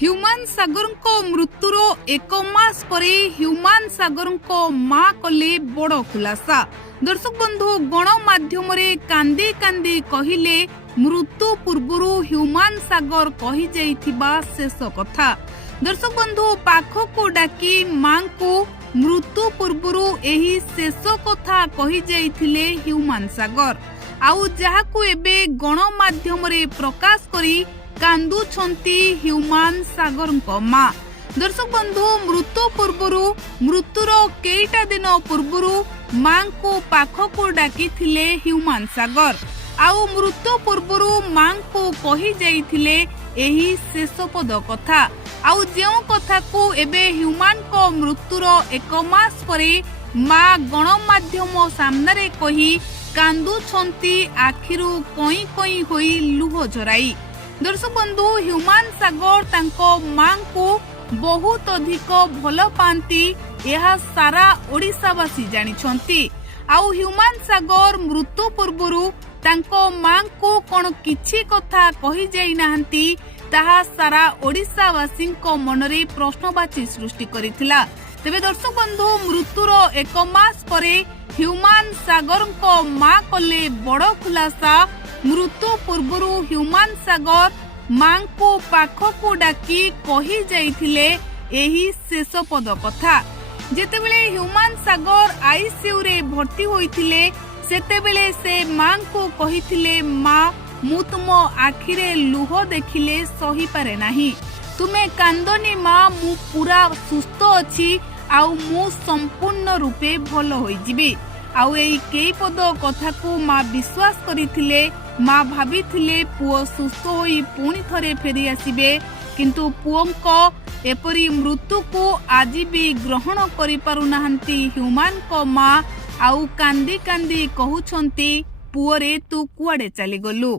ହ୍ୟୁମାନ ସାଗରଙ୍କ ମୃତ୍ୟୁର 1 ମାସ ପରେ ହ୍ୟୁମାନ ସାଗରଙ୍କ ମା କଲେ ବଡ଼ ଖୁଲାସା। ଦର୍ଶକ ବନ୍ଧୁ, ଗଣମାଧ୍ୟମରେ କାନ୍ଦି କାନ୍ଦି କହିଲେ ମୃତ୍ୟୁ ପୂର୍ବରୁ ହ୍ୟୁମାନ ସାଗର କହିଯାଇଥିବା ଶେଷ କଥା। ଦର୍ଶକ ବନ୍ଧୁ, ପାଖକୁ ଡାକି ମାଙ୍କୁ ମୃତ୍ୟୁ ପୂର୍ବରୁ ଏହି ଶେଷ କଥା କହିଯାଇଥିଲେ ହ୍ୟୁମାନ ସାଗର, ଆଉ ଯାହାକୁ ଏବେ ଗଣମାଧ୍ୟମରେ ପ୍ରକାଶ କରି କାନ୍ଦୁଛନ୍ତି ହ୍ୟୁମାନ ସାଗରଙ୍କ ମା। ଦର୍ଶକ ବନ୍ଧୁ, ମୃତ୍ୟୁ ପୂର୍ବରୁ ମୃତ୍ୟୁର କେଇଟା ଦିନ ପୂର୍ବରୁ ମାଙ୍କୁ ପାଖକୁ ଡାକିଥିଲେ ହ୍ୟୁମାନ ସାଗର, ଆଉ ମୃତ୍ୟୁ ପୂର୍ବରୁ ମାଙ୍କୁ କହିଯାଇଥିଲେ ଏହି ଶେଷ ପଦ କଥା। ଆଉ ଯେଉଁ କଥାକୁ ଏବେ ହ୍ୟୁମାନଙ୍କ ମୃତ୍ୟୁର 1 ମାସ ପରେ ମା ଗଣମାଧ୍ୟମ ସାମ୍ନାରେ କହି କାନ୍ଦୁଛନ୍ତି ଆଖିରୁ କଇଁ କଇଁ ହୋଇ ଲୁହ ଝରାଇ। ଦର୍ଶକ ବନ୍ଧୁ, ହ୍ୟୁମାନ ସାଗର ତାଙ୍କ ମାଙ୍କୁ ବହୁତ ଅଧିକ ଭଲ ପାଆନ୍ତି, ଏହା ସାରା ଓଡ଼ିଶାବାସୀ ଜାଣିଛନ୍ତି। ଆଉ ହ୍ୟୁମାନ ସାଗର ମୃତ୍ୟୁ ପୂର୍ବରୁ ତାଙ୍କ ମାଙ୍କୁ କ'ଣ କିଛି କଥା କହିଯାଇ ନାହାନ୍ତି, ତାହା ସାରା ଓଡ଼ିଶାବାସୀଙ୍କ ମନରେ ପ୍ରଶ୍ନବାଚୀ ସୃଷ୍ଟି କରିଥିଲା। ତେବେ ଦର୍ଶକ ବନ୍ଧୁ, ମୃତ୍ୟୁର 1 ମାସ ପରେ ହ୍ୟୁମାନ ସାଗରଙ୍କ ମା କଲେ ବଡ଼ ଖୁଲାସା। ମୃତ୍ୟୁ ପୂର୍ବରୁ ହ୍ୟୁମାନ ସାଗର ମାଙ୍କୁ ପାଖକୁ ଡାକି କହିଯାଇଥିଲେ ଏହି ଶେଷ ପଦ କଥା। ଯେତେବେଳେ ହ୍ୟୁମାନ ସାଗର ଆଇସିୟୁରେ ଭର୍ତ୍ତି ହୋଇଥିଲେ, ସେତେବେଳେ ସେ ମାଙ୍କୁ କହିଥିଲେ, ମା, ମୁଁ ତୁମ ଆଖିରେ ଲୁହ ଦେଖିଲେ ସହିପାରେ ନାହିଁ। ତୁମେ କାନ୍ଦନି ମା, ମୁଁ ପୁରା ସୁସ୍ଥ ଅଛି, ଆଉ ମୁଁ ସମ୍ପୂର୍ଣ୍ଣ ରୂପେ ଭଲ ହୋଇଯିବି। ଆଉ ଏହି କେଇ ପଦ କଥାକୁ ମା ବିଶ୍ୱାସ କରିଥିଲେ। ମା ଭାବିଥିଲେ ପୁଅ ସୁସ୍ଥ ହୋଇ ପୁଣି ଥରେ ଫେରି ଆସିବେ, କିନ୍ତୁ ପୁଅଙ୍କ ଏପରି ମୃତ୍ୟୁକୁ ଆଜି ବି ଗ୍ରହଣ କରିପାରୁନାହାନ୍ତି ହ୍ୟୁମାନଙ୍କ ମା। ଆଉ କାନ୍ଦି କାନ୍ଦି କହୁଛନ୍ତି, ପୁଅରେ ତୁ କୁଆଡ଼େ ଚାଲିଗଲୁ।